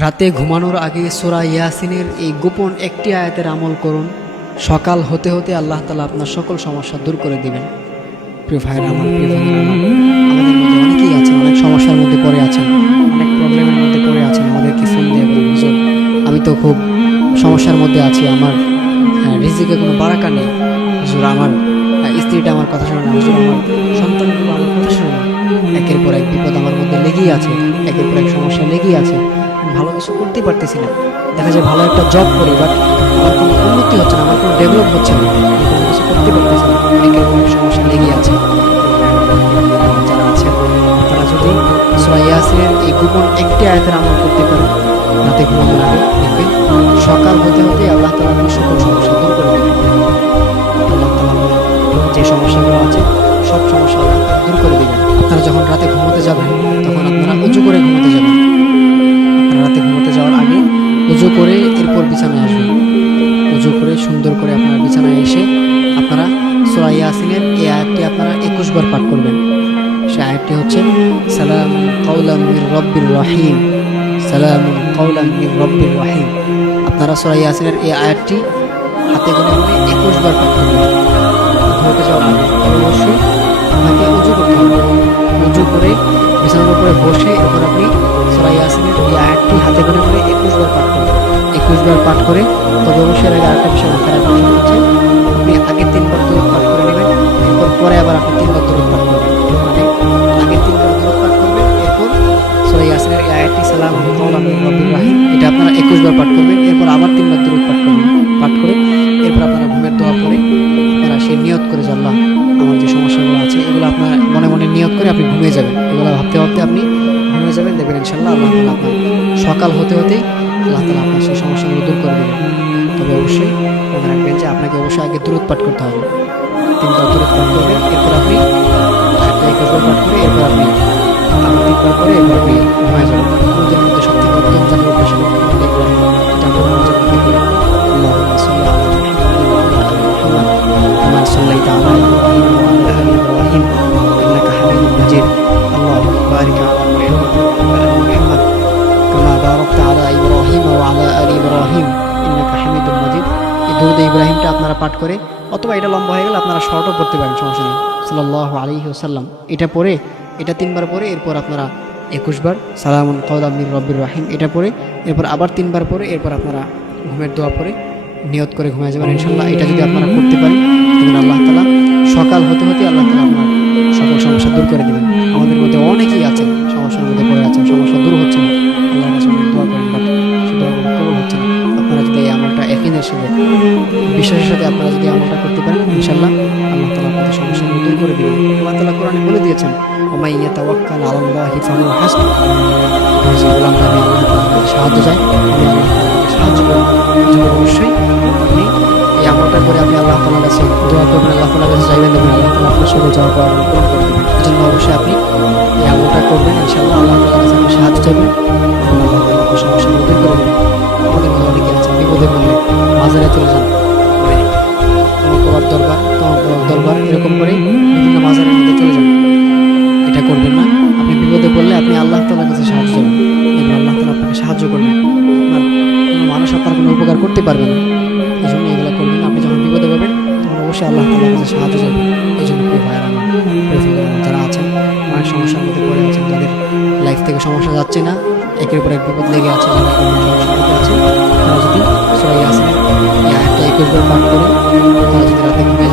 রাতে ঘুমানোর আগে সূরা ইয়াসিনের এই গোপন একটি আয়াতের আমল করুন। সকাল হতে হতে আল্লাহ তাআলা আপনার সকল সমস্যা দূর করে দিবেন। প্রিয় ভাইয়েরা আমার, প্রিয় বোনেরা আমার, আমাদের মধ্যে অনেকেই আছেন, অনেক সমস্যার মধ্যে পড়ে আছেন, অনেক প্রবলেমের মধ্যে পড়ে আছেন। আমাদেরকে ফোন দিয়ে বলেন, হুজুর আমি তো খুব সমস্যার মধ্যে আছি, আমার রিজিকে কোনো বারাকা নেই, হুজুর আমার স্ত্রীটা আমার কথা শোনে না, হুজুর আমার সন্তানগুলো আমার কথা শোনে না, একের পর এক বিপদ আমার মধ্যে লেগেই আছে, একের পর এক সমস্যা লেগেই আছে, ভালো কিছু করতেই পারতেছি না। দেখা যায় ভালো একটা জব করি, বাট আমার কোনো উন্নতি হচ্ছে না, আমার কোনো ডেভেলপ হচ্ছে না, আমি কোনো কিছু করতে পারতেছি না, একের পর এক সমস্যা লেগেই আছে। যারা আছে তারা যদি সূরা ইয়াসিনের এই গোপন একটি আয়াতের আমল করতে পারে, রাতে ঘুমানোর আগে দেখবেন সকাল হতে হতে আল্লাহ তাআলা আপনার সকল সমস্যা দূর করে দেবেন। আল্লাহ তাআলা যে সমস্যাগুলো আছে সব সমস্যা আল্লাহ তাআলা দূর করে দেবেন। আপনারা যখন রাতে ঘুমোতে যাবেন তখন আপনারা উজু করে ঘুমোতে যাবেন। আপনারা রাতে ঘুমোতে যাওয়ার আগে উজু করে এরপর বিছানায় আসবেন। উজু করে সুন্দর করে আপনারা বিছানায় এসে আপনারা সূরা ইয়াসিনের এই আয়াতটি আপনারা 21 বার পাঠ করবেন। সেই আয়াতটি হচ্ছে সালামুন কাওলাম মির রাব্বির রহিম, সালামুন কাওলাম মির রাব্বির রহিম। আপনারা সূরা ইয়াসিনের এই আয়াতটি হাতে গুনে গুনে 21 বার পাঠ করবেন। ঘুমোতে যাওয়ার আগে অবশ্যই আপনাকে উজু করতে হবে। উজু করে বিছানার উপরে বসে এরপর আপনি সূরা ইয়াসিনের এই আয়াতটি হাতে গুনে গুনে 21 বার পাঠ করবেন। 21 বার পাঠ করে তবে অবশ্যই এর আগে আরেকটা বিষয় মাথায় রাখবেন, সেটা হচ্ছে আপনি আগে 3 বার দরুদ পাঠ করে নেবেন, এরপর পরে আবার আপনি 3 বার দরুদ পাঠ করবেন। মানে আগে 3 বার দরুদ পাঠ করবেন, এরপর সূরা ইয়াসিনের এই আয়াতটি সালামুন কাওলাম মির রাব্বির রহিম এটা আপনারা 21 বার পাঠ করবেন, এরপর আবার 3 বার দরুদ পাঠ করবেন। পাঠ করে এরপর আপনারা ঘুমের দোয়া পড়ে আপনারা সেই নিয়ত করে যে আল্লাহ আমার যে সমস্যাগুলো আছে এগুলো আপনার মনে মনে নিয়ত করে আপনি ঘুমিয়ে যাবেন। এগুলো ভাবতে ভাবতে আপনি ঘুমিয়ে যাবেন, দেখবেন ইনশাআল্লাহ আল্লাহ তাআলা আপনার সকাল হতে হতেই আল্লাহ তাআলা আপনার সেই সমস্যাগুলো দূর করে দেবেন। তবে অবশ্যই মনে রাখবেন যে আপনাকে অবশ্যই আগে দরুদ পাঠ করতে হবে। 3 বার দরুদ পাঠ করবেন, এরপর আপনি আরেকটা 21 বার পাঠ করে এরপর আপনি আবার 3 বার করে এরপর আপনি ঘুমিয়ে যাবেন। দরুদের মধ্যে সবথেকে উত্তম যে দরুদটা সেটা হচ্ছে ইব্রাহিম, এটা আমরা মনোযোগ দিয়ে করি। আল্লাহুম্মা সাল্লি আলা মুহাম্মাদিন ওয়া আলা আলি মুহাম্মাদ কামা সাল্লাইতা আলা ইব্রাহিম ওয়া আলা আলি ইব্রাহিম ইন্নাকা হামিদুম মাজিদ। আল্লাহুম্মা বারিক আলা মুহাম্মাদ ওয়া আলি মুহাম্মাদ কামা বারাকতা আলা ইব্রাহিম ওয়া আলা আলি ইব্রাহিম ইন্নাকা হামিদুম মাজিদ। এই দরুদ ইব্রাহিমটা আপনারা পাঠ করে, অথবা এটা লম্বা হয়ে গেলে আপনারা শর্টও পড়তে পারেন, সমস্যা নেই, সাল্লাল্লাহু আলাইহি ওয়াসাল্লাম এটা পড়ে, এটা 3 বার পরে এরপর আপনারা 21 বার সালামুন কাওলাম মির রাব্বির রহিম এটা পড়ে এরপর আবার 3 বার পরে এরপর আপনারা ঘুমের দোয়া পড়ে নিয়ত করে ঘুমিয়ে যাবেন ইনশাআল্লাহ। এটা যদি আপনারা করতে পারেন তখন আল্লাহ তাআলা সকাল হতে হতে আল্লাহ তাআলা আপনার সকল সমস্যা দূর করে দেবেন। আমাদের মধ্যে অনেকেই আছেন সমস্যার মধ্যে পড়ে আছেন, সমস্যা দূর হচ্ছে না, আল্লাহর কাছে অনেক দোয়া করেন, বাট সে দোয়াগুলো কবুল হচ্ছে না। আপনারা যদি এই আমলটা ইয়াকিনের সাথে, বিশ্বাসের সাথে আপনারা যদি আমলটা করতে পারেন ইনশাআল্লাহ আল্লাহ তাআলা আপনাদের সমস্যাগুলো দূর করে দেবেন। আল্লাহ তাআলা কোরআনে বলে দিয়েছেন, ওয়া মান ইয়াতাওয়াক্কাল আলাল্লাহি ফাহুয়া হাসবুহ। আমরা আল্লাহ তাআলার সাহায্য চাই, আমি আল্লাহ তাআলাকে সাহায্য করব। এজন্য অবশ্যই আপনি এই আমলটা করে আপনি আল্লাহ তাআলার কাছে দোয়া করবেন, আল্লাহ তাআলার কাছে চাইবেন, দেখবেন আল্লাহ তাআলা আপনার সকল চাওয়া পাওয়া পূরণ করে দেবেন। এজন্য অবশ্যই আপনি এই আমলটা করবেন ইনশাআল্লাহ, আল্লাহ তাআলার কাছে আপনি সাহায্য চাইবেন, আল্লাহ তাআলা আপনার সমস্যাগুলো দূর করে দেবেন। আমাদের মধ্যে অনেকে আছেন বিপদে পড়লে বাজারে চলে যান, তোমার দরবার তোমার দরবার এরকম করে বিভিন্ন বাজারের মধ্যে চলে যান। এটা করবেন না। আপনি বিপদে পড়লে আপনি আল্লাহ তাআলার কাছে সাহায্য চাইবেন, এবং আল্লাহ তাআলা আপনাকে সাহায্য করবেন। আপনার কোনো মানুষ আপনার কোনো উপকার করতে পারবে না, এই জন্য এগুলো করবেন। আপনি যখন বিপদে পড়বেন তখন অবশ্যই আল্লাহ তাআলার কাছে সাহায্য চাইবেন। এই জন্য প্রিয় ভাইয়েরা আমার, যারা আছেন অনেক সমস্যার মধ্যে পড়ে আছেন, যাদের লাইফ থেকে সমস্যা যাচ্ছে না, একের পর এক বিপদ লেগে আছে, যারা কোনো সমস্যার মধ্যে আছে, তারা যদি সূরা ইয়াসিনের এই আয়াতটা 21 বার পাঠ করে তারা যদি রাতে ঘুমিয়ে